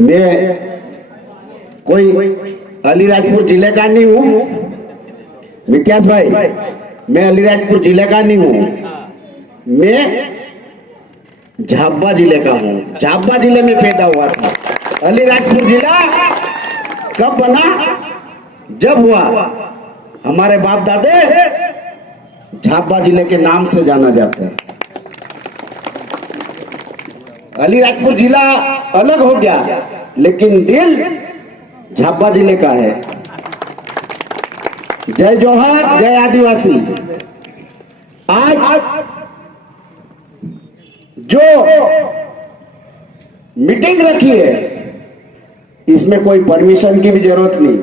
मैं कोई अलीराजपुर जिले का नहीं हूँ मित्यास भाई, मैं अलीराजपुर जिले का नहीं हूँ, मैं झाबुआ जिले का हूँ। झाबुआ जिले में पैदा हुआ था। अलीराजपुर जिला कब बना? जब हुआ। हमारे बाप दादे झाबुआ जिले के नाम से जाना जाता है। अलीराजपुर जिला अलग हो गया, लेकिन दिल झाबुआ जिले का है। जय जोहार, जय आदिवासी। आज जो मीटिंग रखी है, इसमें कोई परमिशन की भी जरूरत नहीं।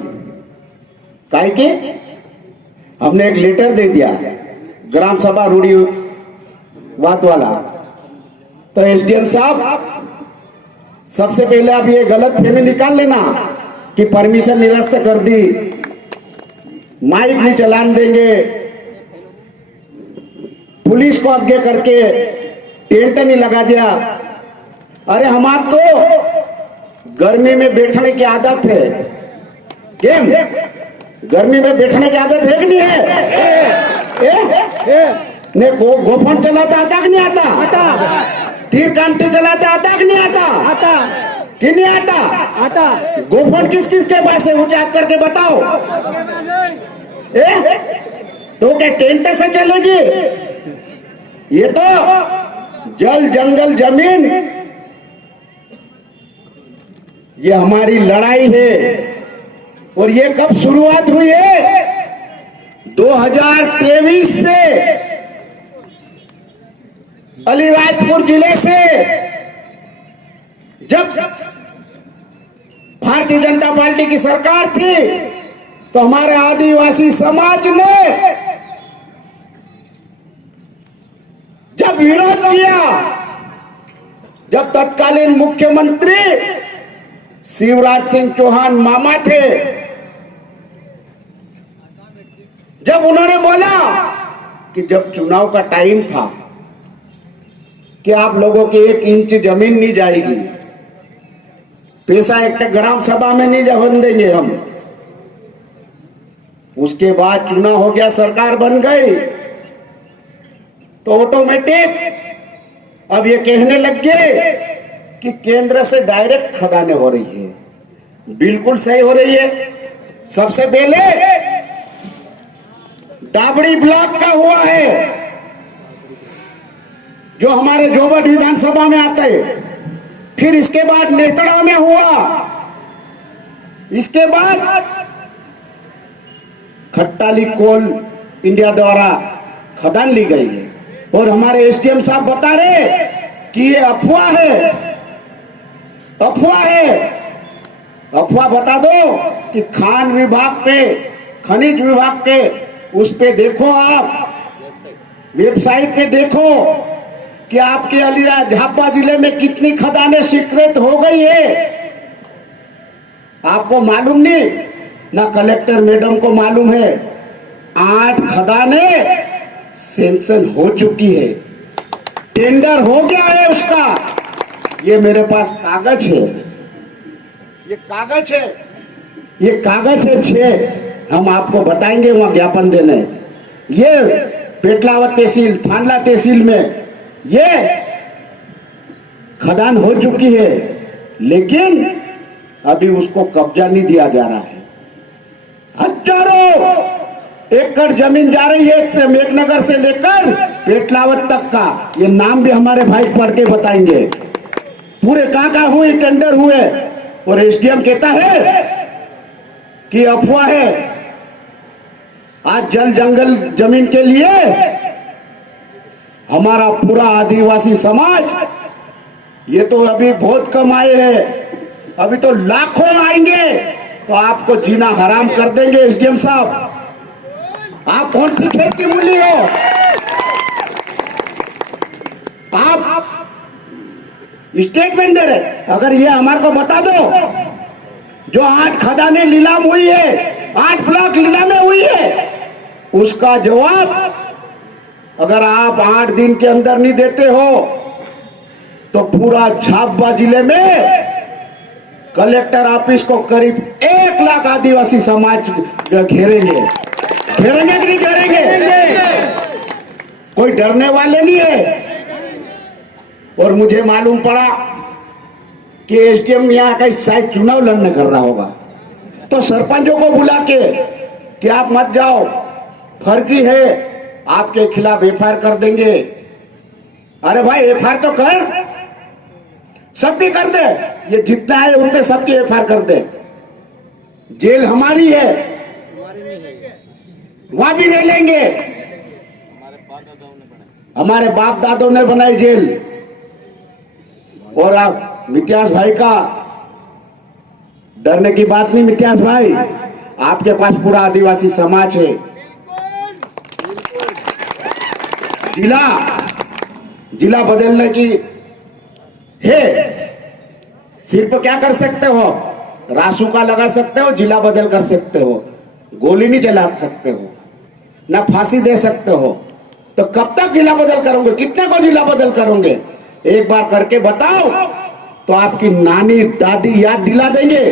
काहे के हमने एक लेटर दे दिया ग्राम सभा रूढ़ीवाद वाला। तो एसडीएम साहब, सबसे पहले आप ये गलत फहमी निकाल लेना कि परमिशन निरस्त कर दी, माइक नहीं चलान देंगे, पुलिस को आगे करके टेंट नहीं लगा दिया। अरे हमार तो गर्मी में बैठने की आदत है। केम गर्मी में बैठने की आदत है कि नहीं है? ने गोफन चलाता आता कि नहीं आता? तीर कांटे चलाता आता कि नहीं आता? कि नहीं आता? गोफन किस किस के पास है, मुझे याद करके बताओ। तो क्या टेंट से चलेगी? ये तो जल जंगल जमीन, ये हमारी लड़ाई है। और ये कब शुरुआत हुई है? 2023 से अलीराजपुर जिले से जब भारतीय जनता पार्टी की सरकार थी, तो हमारे आदिवासी समाज ने जब विरोध किया, जब तत्कालीन मुख्यमंत्री शिवराज सिंह चौहान मामा थे, जब उन्होंने बोला कि जब चुनाव का टाइम था कि आप लोगों की 1 इंच जमीन नहीं जाएगी, पैसा एक ग्राम सभा में नहीं जवन देंगे हम। उसके बाद चुनाव हो गया, सरकार बन गई, तो ऑटोमेटिक अब ये कहने लग गए कि केंद्र से डायरेक्ट खदानें हो रही है। बिल्कुल सही हो रही है। सबसे पहले डाबड़ी ब्लॉक का हुआ है, जो हमारे जोबट विधानसभा में आता है। फिर इसके बाद नेतड़ा में हुआ, इसके बाद खट्टाली कोल इंडिया द्वारा खदान ली गई है। और हमारे एसडीएम साहब बता रहे कि ये अफवाह है, अफवाह है। अफवाह बता दो कि खान विभाग पे, खनिज विभाग पे, उस पे देखो, आप वेबसाइट पे देखो कि आपके अलीराज झाबुआ जिले में कितनी खदानें स्वीकृत हो गई है। आपको मालूम नहीं, ना कलेक्टर मैडम को मालूम है। 8 खदानें सैंक्शन हो चुकी है, टेंडर हो गया है उसका। ये मेरे पास कागज है, ये कागज है, ये कागज है 6। हम आपको बताएंगे वहां ज्ञापन देने। ये पेटलावत तहसील, थानला तहसील में ये खदान हो चुकी है, लेकिन अभी उसको कब्जा नहीं दिया जा रहा है। हजारों एकड़ जमीन जा रही है मेघनगर से लेकर पेटलावत तक का। ये नाम भी हमारे भाई पढ़ के बताएंगे पूरे कहां हुए टेंडर हुए। और एसडीएम कहता है कि अफवाह है। आज जल जंगल जमीन के लिए हमारा पूरा आदिवासी समाज, ये तो अभी बहुत कम आए हैं, अभी तो लाखों आएंगे, तो आपको जीना हराम कर देंगे। एसडीएम साहब, आप कौन सी खेत की मूली हो? आप स्टेटमेंट दे रहे, अगर ये हमारे को बता दो, जो 8 खदानें नीलाम हुई है, 8 ब्लॉक नीलाम हुई है, उसका जवाब अगर आप 8 दिन के अंदर नहीं देते हो, तो पूरा झाबुआ जिले में कलेक्टर ऑफिस को करीब 1 लाख आदिवासी समाज घेरेंगे। घेरेंगे कि नहीं घेरेंगे? कोई डरने वाले नहीं है। और मुझे मालूम पड़ा कि एसडीएम यहाँ का शायद चुनाव लड़ने कर रहा होगा, तो सरपंचों को बुला के कि आप मत जाओ, फर्जी है, आपके खिलाफ एफआईआर कर देंगे। अरे भाई एफआईआर तो कर, सब भी कर दे, ये जितना है उतने सबकी एफआईआर कर दे। जेल हमारी है, वहां भी रह लेंगे। हमारे बाप दादों ने बनाई जेल। और आप मित्यास भाई का डरने की बात नहीं। मित्यास भाई, आपके पास पूरा आदिवासी समाज है। जिला बदलने की है, सिर्फ क्या कर सकते हो? रासुका लगा सकते हो, जिला बदल कर सकते हो, गोली नहीं चला सकते हो, ना फांसी दे सकते हो। तो कब तक जिला बदल करोगे? कितने को जिला बदल करोगे? एक बार करके बताओ तो आपकी नानी दादी याद दिला देंगे।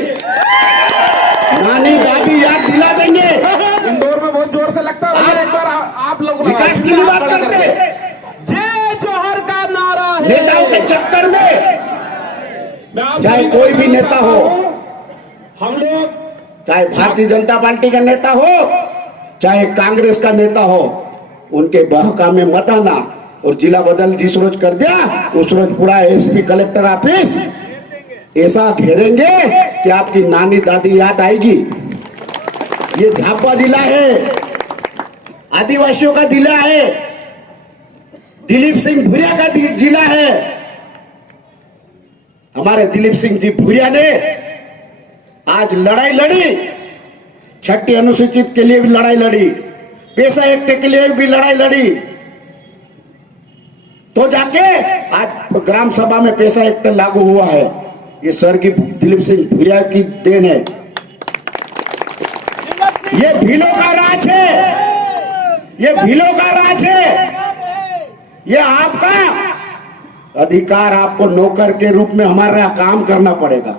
नानी दादी याद दिला देंगे। इंदौर में बहुत जोर से लगता है। एक बार आप लोग विकास की बात करते, जय जौहर का नारा है। नेताओं के चक्कर में, चाहे कोई भी नेता हो, हम लोग चाहे भारतीय जनता पार्टी का नेता हो, चाहे कांग्रेस का नेता हो, उनके बहका में मत आना। और जिला बदल जिस रोज कर दिया उस रोज पूरा एसपी कलेक्टर ऑफिस ऐसा घेरेंगे कि आपकी नानी दादी याद आएगी। ये झाबुआ जिला है, आदिवासियों का जिला है, दिलीप सिंह भूरिया का जिला है। हमारे दिलीप सिंह जी भूरिया ने आज लड़ाई लड़ी, 6ठी अनुसूचित के लिए भी लड़ाई लड़ी, पैसा एक्ट के लिए भी लड़ाई लड़ी। तो जाके आज ग्राम सभा में पैसा एक्ट लागू हुआ है। ये स्वर्गीय दिलीप सिंह भूरिया की देन है। ये भीलों का राज है, ये भीलों का राज है। ये आपका अधिकार, आपको नौकर के रूप में हमारा काम करना पड़ेगा।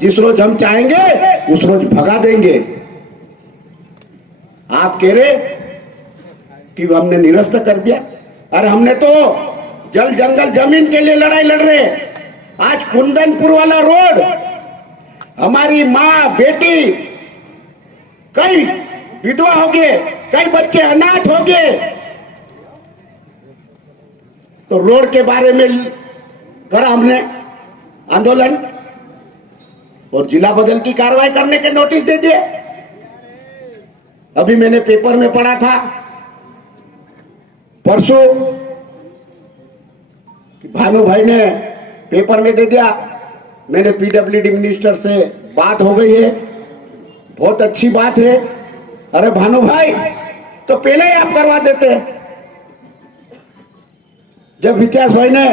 जिस रोज हम चाहेंगे उस रोज भगा देंगे। आप कह रहे कि हमने निरस्त कर दिया। अरे हमने तो जल जंगल जमीन के लिए लड़ाई लड़ रहे। आज कुंदनपुर वाला रोड, हमारी माँ बेटी कई विधवा हो गए, कई बच्चे अनाथ हो गए। तो रोड के बारे में करा हमने आंदोलन और जिला बदल की कार्रवाई करने के नोटिस दे दिए। अभी मैंने पेपर में पढ़ा था परसों, भानु भाई ने पेपर में दे दिया। मैंने पीडब्ल्यूडी मिनिस्टर से बात हो गई है, बहुत अच्छी बात है। अरे भानु भाई, तो पहले ही आप करवा देते। जब इतिहास भाई ने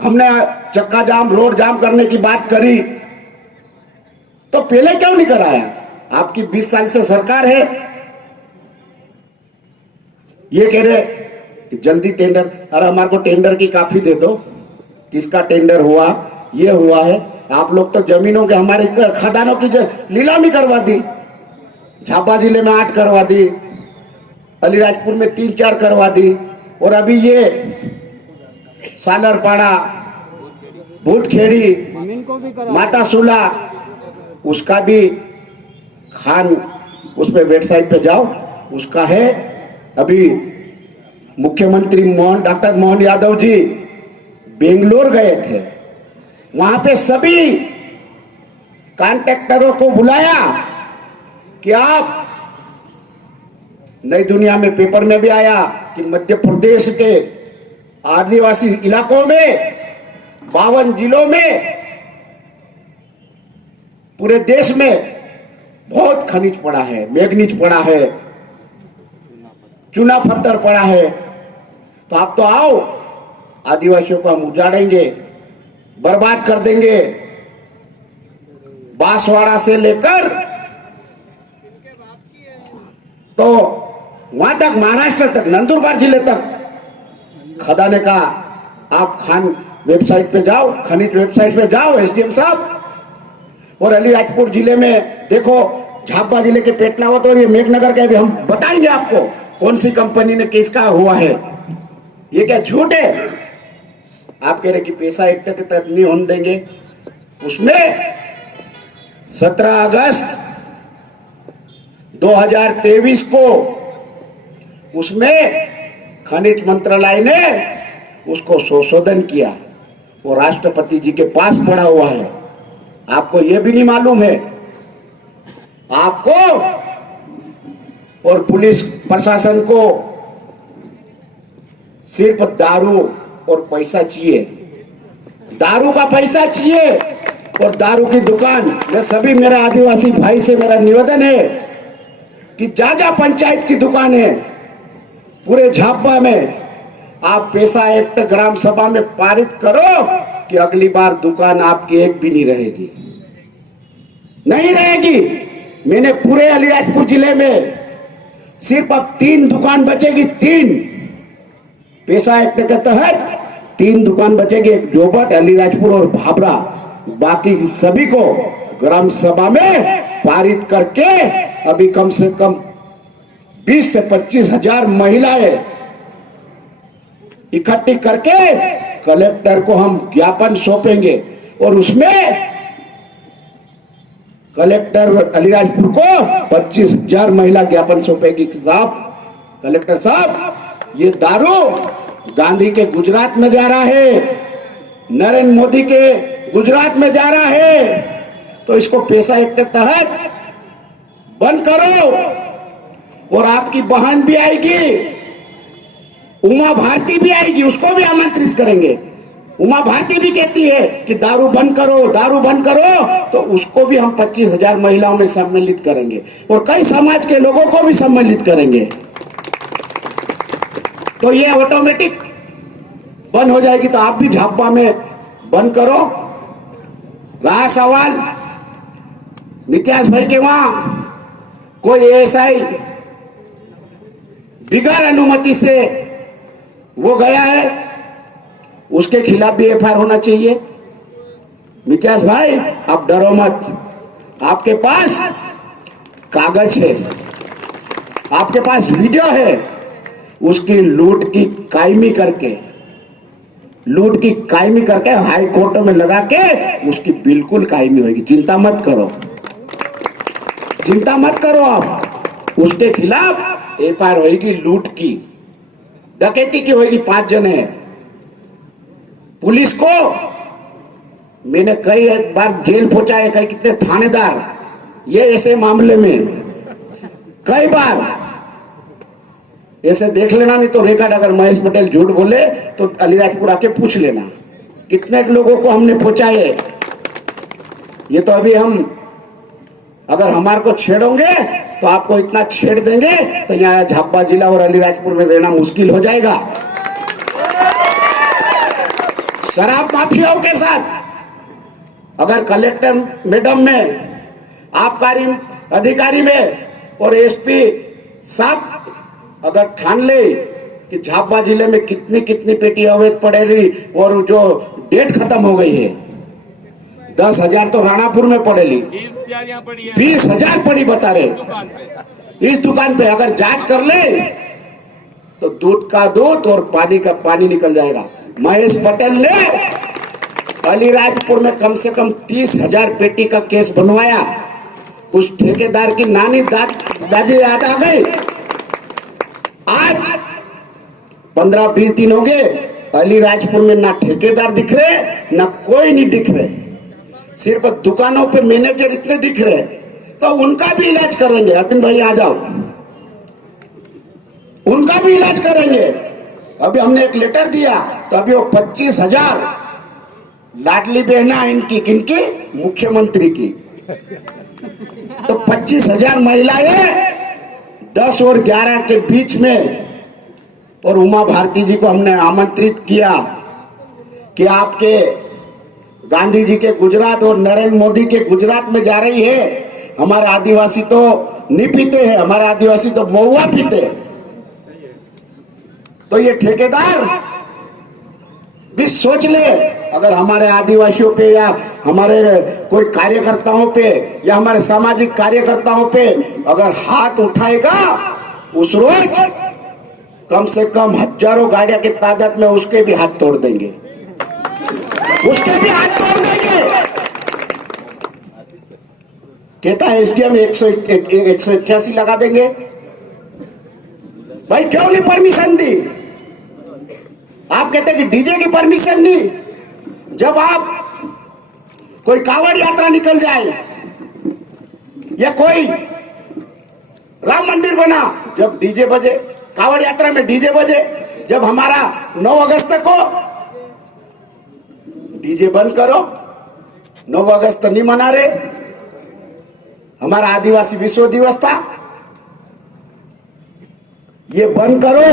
हमने चक्का जाम रोड जाम करने की बात करी तो पहले क्यों नहीं कराया? आपकी 20 साल से सरकार है। ये कह रहे कि जल्दी टेंडर, अरे हमारे को टेंडर की काफी दे दो, किसका टेंडर हुआ, ये हुआ है। आप लोग तो जमीनों के, हमारे खदानों की नीलामी करवा दी। झाबुआ जिले में 8 करवा दी, अलीराजपुर में 3-4 करवा दी, और अभी ये सालरपाड़ा, भूतखेड़ी, माता सुला, उसका भी खान, उसमें वेबसाइट पे जाओ, उसका है। अभी मुख्यमंत्री डॉक्टर मोहन यादव जी बेंगलोर गए थे, वहां पे सभी कॉन्ट्रैक्टरों को बुलाया कि आप, नई दुनिया में पेपर में भी आया कि मध्य प्रदेश के आदिवासी इलाकों में 52 जिलों में, पूरे देश में बहुत खनिज पड़ा है, मैग्नीज पड़ा है, चूना पत्थर पड़ा है। तो आप तो आओ, आदिवासियों को हम उजाड़ेंगे, बर्बाद कर देंगे। बांसवाड़ा से लेकर तो वहां तक, महाराष्ट्र तक, नंदुरबार जिले तक खदाने का। आप खान वेबसाइट पे जाओ, खनिज वेबसाइट पे जाओ, एसडीएम साहब, और अलीराजपुर जिले में देखो, झाबुआ जिले के पेटलावत और ये मेघनगर का भी हम बताएंगे आपको कौन सी कंपनी ने किसका हुआ है। ये क्या झूठ है? आप कह रहे कि पैसा एक्ट के तहत नहीं होने देंगे। उसमें 17 अगस्त 2023 को उसमें खनिज मंत्रालय ने उसको संशोधन किया, वो राष्ट्रपति जी के पास पड़ा हुआ है। आपको यह भी नहीं मालूम है? आपको और पुलिस प्रशासन को सिर्फ दारू और पैसा चाहिए, दारू का पैसा चाहिए और दारू की दुकान। मैं सभी मेरा आदिवासी भाई से मेरा निवेदन है कि जहाँ पंचायत की दुकान है पूरे झाबुआ में, आप पैसा एक्ट ग्राम सभा में पारित करो कि अगली बार दुकान आपकी एक भी नहीं रहेगी, नहीं रहेगी। मैंने पूरे अलीराजपुर जिले में सिर्फ अब 3 दुकान बचेगी, 3 पैसा एक्ट के तहत 3 दुकान बचेगी, एक जोबट, अलीराजपुर और भाबरा। बाकी सभी को ग्राम सभा में पारित करके अभी कम से कम 20 से 25 हजार महिलाएं इकट्ठी करके कलेक्टर को हम ज्ञापन सौंपेंगे और उसमें कलेक्टर अलीराजपुर को 25,000 महिला ज्ञापन सौंपेगी कि साहब, कलेक्टर साहब, ये दारू गांधी के गुजरात में जा रहा है, नरेंद्र मोदी के गुजरात में जा रहा है, तो इसको पैसा एक्ट के तहत बंद करो। और आपकी बहन भी आएगी, उमा भारती भी आएगी, उसको भी आमंत्रित करेंगे। उमा भारती भी कहती है कि दारू बंद करो, दारू बंद करो, तो उसको भी हम 25,000 महिलाओं में सम्मिलित करेंगे और कई समाज के लोगों को भी सम्मिलित करेंगे। तो ये ऑटोमेटिक बंद हो जाएगी। तो आप भी झाबुआ में बंद करो। रहा सवाल नित्याश भाई के वहां कोई एएसआई बिगैर अनुमति से वो गया है, उसके खिलाफ भी एफआईआर होना चाहिए। नित्याश भाई, आप डरो मत, आपके पास कागज है, आपके पास वीडियो है, उसकी लूट की कायमी करके हाई कोर्ट में लगा के उसकी बिल्कुल कायमी होगी। चिंता मत करो, चिंता मत करो। आप उसके खिलाफ एफआईआर होगी, लूट की, डकैती की होगी। 5 जने पुलिस को मैंने कई बार जेल पहुंचाए, कई कितने थानेदार ये ऐसे मामले में कई बार ऐसे देख लेना, नहीं तो रिकॉर्ड अगर महेश पटेल झूठ बोले तो अलीराजपुर आके पूछ लेना कितने लोगों को हमने पहुंचाए। ये तो अभी हम अगर हमारे को छेड़ोगे तो आपको इतना छेड़ देंगे तो यहाँ झाबुआ जिला और अलीराजपुर में रहना मुश्किल हो जाएगा। शराब माफियाओं के साथ अगर कलेक्टर मैडम में, आबकारी अधिकारी में और एसपी साहब अगर ठान ले कि झाबुआ जिले में कितनी कितनी पेटी अवैध पड़ेगी और जो डेट खत्म हो गई है, 10,000 तो राणापुर में पड़ेगी, 20,000 पड़ी बता रहे इस दुकान पे। अगर जांच कर ले तो दूध का दूध और पानी का पानी निकल जाएगा। महेश पटेल ने अलीराजपुर में कम से कम 30,000 पेटी का केस बनवाया। उस ठेकेदार की नानी दादी याद आ गई। आज 15-20 दिन हो गए, अलीराजपुर में ना ठेकेदार दिख रहे, ना कोई नहीं दिख रहे, सिर्फ दुकानों पे मैनेजर इतने दिख रहे। तो उनका भी इलाज करेंगे। अरविंद भाई आ जाओ, उनका भी इलाज करेंगे। अभी हमने एक लेटर दिया तो अभी वो 25,000 लाडली बहना इनकी, किनकी? मुख्यमंत्री की। तो 25,000 महिलाएं 10 और 11 के बीच में, और उमा भारती जी को हमने आमंत्रित किया कि आपके गांधी जी के गुजरात और नरेंद्र मोदी के गुजरात में जा रही है। हमारे आदिवासी तो नहीं पीते हैं, हमारे आदिवासी तो महुआ पीते। तो ये ठेकेदार भी सोच ले, अगर हमारे आदिवासियों पे या हमारे कोई कार्यकर्ताओं पे या हमारे सामाजिक कार्यकर्ताओं पे अगर हाथ उठाएगा, उस रोज कम से कम हजारों गाड़ियां की तादाद में उसके भी हाथ तोड़ देंगे, उसके भी हाथ तोड़ देंगे। कहता है एसडीएम 188 लगा देंगे। भाई क्यों नहीं परमिशन दी? आप कहते हैं कि डीजे की परमिशन नहीं। जब आप कोई कांवड़ यात्रा निकल जाए या कोई राम मंदिर बना, जब डीजे बजे, कांवड़ यात्रा में डीजे बजे, जब हमारा 9 अगस्त को डीजे बंद करो, 9 अगस्त नहीं मना रहे, हमारा आदिवासी विश्व दिवस था, ये बंद करो।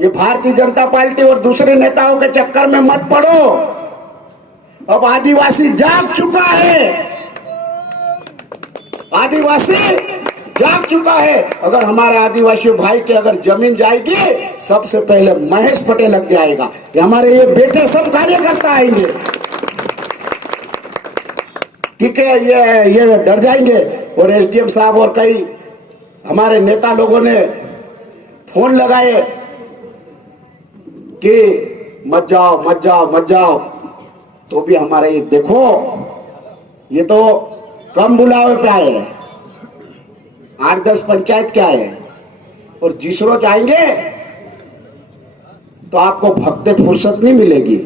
ये भारतीय जनता पार्टी और दूसरे नेताओं के चक्कर में मत पड़ो। अब आदिवासी जाग चुका है, आदिवासी जाग चुका है। अगर हमारे आदिवासी भाई के अगर जमीन जाएगी, सबसे पहले महेश पटेल लग जाएगा कि हमारे ये बेटे सब कार्यकर्ता आएंगे, ठीक है। ये डर जाएंगे। और एसडीएम साहब और कई हमारे नेता लोगों ने फोन लगाए कि मत जाओ मत जाओ मत जाओ, तो भी हमारे ये देखो, ये तो कम बुलावे पे आए हैं, 8-10 पंचायत के आए हैं, और जिस रोज आएंगे तो आपको भगते फुर्सत नहीं मिलेगी,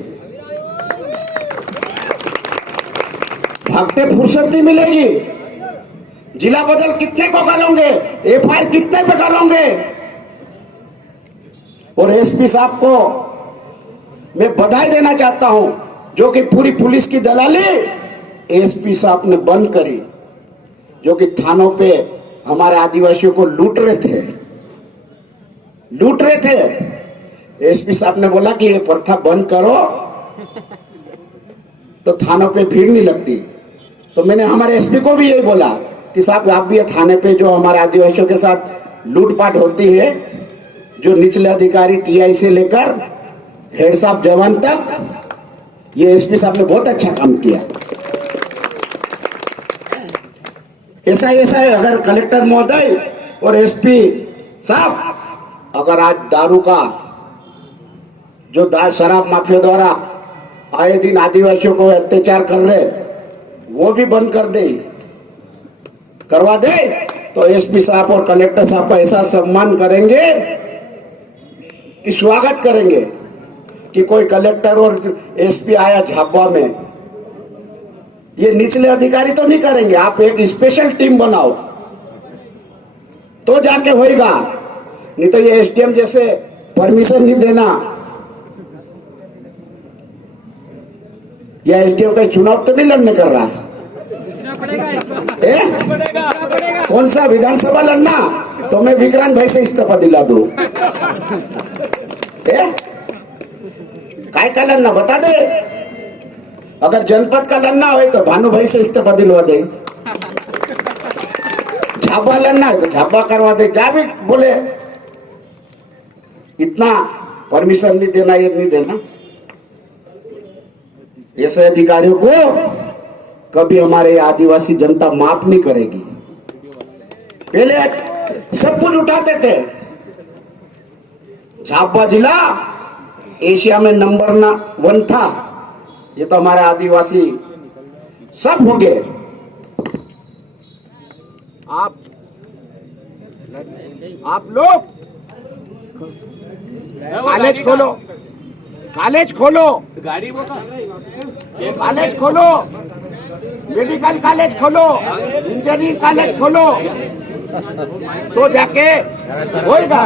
भगते फुर्सत नहीं मिलेगी। जिला बदल कितने को करोगे, एफआईआर कितने पे करोगे? और एसपी साहब को मैं बधाई देना चाहता हूं, जो कि पूरी पुलिस की दलाली एसपी साहब ने बंद करी, जो कि थानों पे हमारे आदिवासियों को लूट रहे थे। एसपी साहब ने बोला कि ये प्रथा बंद करो, तो थानों पे भीड़ नहीं लगती। तो मैंने हमारे एसपी को भी यही बोला कि साहब आप भी ये थाने पे जो हमारे आदिवासियों के साथ लूटपाट होती है, जो निचले अधिकारी टीआई से लेकर हेड साहब जवान तक, ये एसपी साहब ने बहुत अच्छा काम किया। ऐसा है, अगर कलेक्टर महोदय और एसपी साहब अगर आज दारू का जो शराब माफिया द्वारा आए दिन आदिवासियों को अत्याचार कर रहे, वो भी बंद करवा दे, तो एसपी साहब और कलेक्टर साहब का ऐसा सम्मान करेंगे कि स्वागत करेंगे कि कोई कलेक्टर और एसपी आया झाबुआ में। ये निचले अधिकारी तो नहीं करेंगे, आप एक स्पेशल टीम बनाओ तो जाके होएगा, नहीं तो ये एसडीएम जैसे परमिशन नहीं देना। या एसडीएम का चुनाव तो नहीं लड़ने कर रहा, कौन सा विधानसभा लड़ना? तो मैं विक्रांत भाई से इस्तीफा दिला दूं। काय का लड़ना बता दे। अगर जनपद का लड़ना हो तो भानु भाई से इस्तीफा दिलवा दे, झाबा लड़ना है तो झाबा करवा दे, जा भी बोले। इतना परमिशन नहीं देना, ये नहीं देना। ऐसे अधिकारियों को कभी हमारे आदिवासी जनता माफ नहीं करेगी। पहले सब कुछ उठाते थे, झाबुआ जिला एशिया में नंबर 1 था, ये तो हमारे आदिवासी सब हो गए। आप लोग कॉलेज खोलो, कॉलेज खोलो, मेडिकल कॉलेज खोलो, इंजीनियरिंग कॉलेज खोलो, तो जाके होएगा।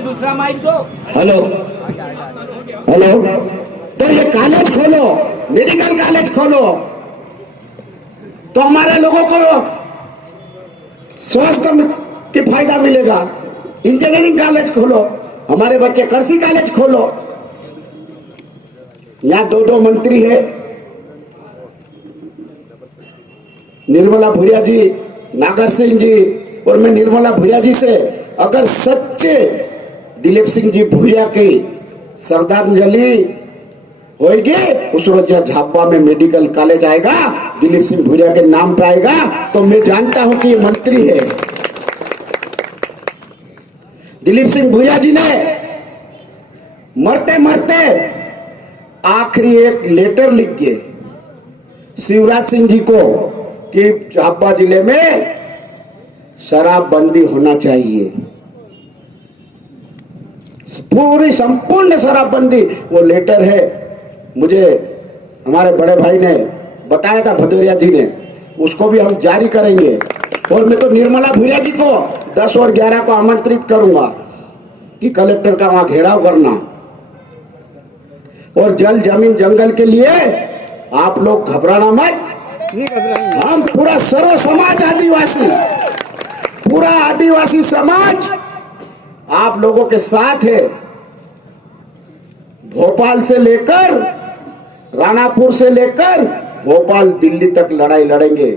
दूसरा माइक दो। हेलो, तो ये कॉलेज खोलो, मेडिकल कॉलेज खोलो, तो हमारे लोगों को स्वास्थ्य के फायदा मिलेगा। इंजीनियरिंग कॉलेज खोलो, हमारे बच्चे कृषि कॉलेज खोलो। यहाँ 2 मंत्री है, निर्मला भूरिया जी, नागर सिंह जी, और मैं निर्मला भूरिया जी से अगर सच्चे दिलीप सिंह जी भूरिया की श्रद्धांजलि होगी। उस रोज झाबा में मेडिकल कॉलेज आएगा, दिलीप सिंह भूरिया के नाम पे आएगा, तो मैं जानता हूं कि ये मंत्री है। दिलीप सिंह भूरिया जी ने मरते मरते आखिरी एक लेटर लिख के शिवराज सिंह जी को कि झाबा जिले में शराबबंदी होना चाहिए, पूरी संपूर्ण शराबबंदी। वो लेटर है, मुझे हमारे बड़े भाई ने बताया था, भदौरिया जी ने, उसको भी हम जारी करेंगे। और मैं तो निर्मला भूरिया जी को 10 और 11 को आमंत्रित करूंगा कि कलेक्टर का वहां घेराव करना। और जल जमीन जंगल के लिए आप लोग घबराना मत, हम पूरा सर्व समाज आदिवासी, पूरा आदिवासी समाज आप लोगों के साथ है। भोपाल से लेकर रानापुर से लेकर भोपाल दिल्ली तक लड़ाई लड़ेंगे।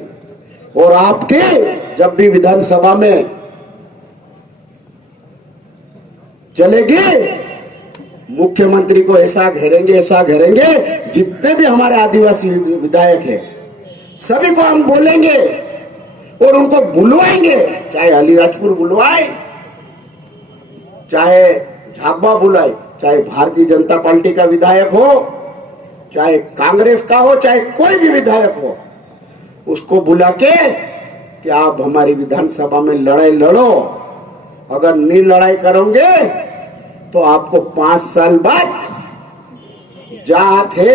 और आपके जब भी विधानसभा में चलेगी, मुख्यमंत्री को ऐसा घेरेंगे, जितने भी हमारे आदिवासी विधायक हैं सभी को हम बोलेंगे और उनको बुलवाएंगे, चाहे अलीराजपुर बुलवाए, चाहे झाबा बुलाए, चाहे भारतीय जनता पार्टी का विधायक हो, चाहे कांग्रेस का हो, चाहे कोई भी विधायक हो, उसको बुला के कि आप हमारी विधानसभा में लड़ाई लड़ो। अगर नहीं लड़ाई करोगे तो आपको 5 साल बाद जहां थे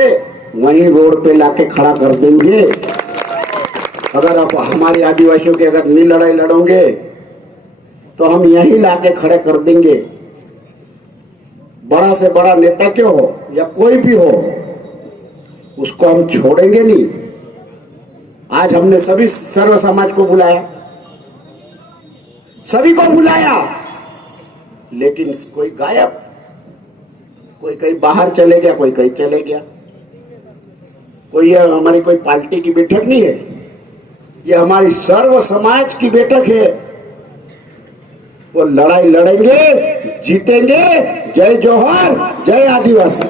वहीं रोड पे लाके खड़ा कर देंगे। अगर आप हमारे आदिवासियों की अगर नहीं लड़ाई लड़ोगे तो हम यहीं लाके खड़े कर देंगे। बड़ा से बड़ा नेता क्यों हो या कोई भी हो, उसको हम छोड़ेंगे नहीं। आज हमने सभी सर्व समाज को बुलाया, सभी को बुलाया, लेकिन कोई गायब, कोई कहीं बाहर चले गया, कोई कहीं चले गया। कोई ये हमारी कोई पार्टी की बैठक नहीं है, ये हमारी सर्व समाज की बैठक है। वो लड़ाई लड़ेंगे, जीतेंगे। जय जोहर, जय आदिवासी।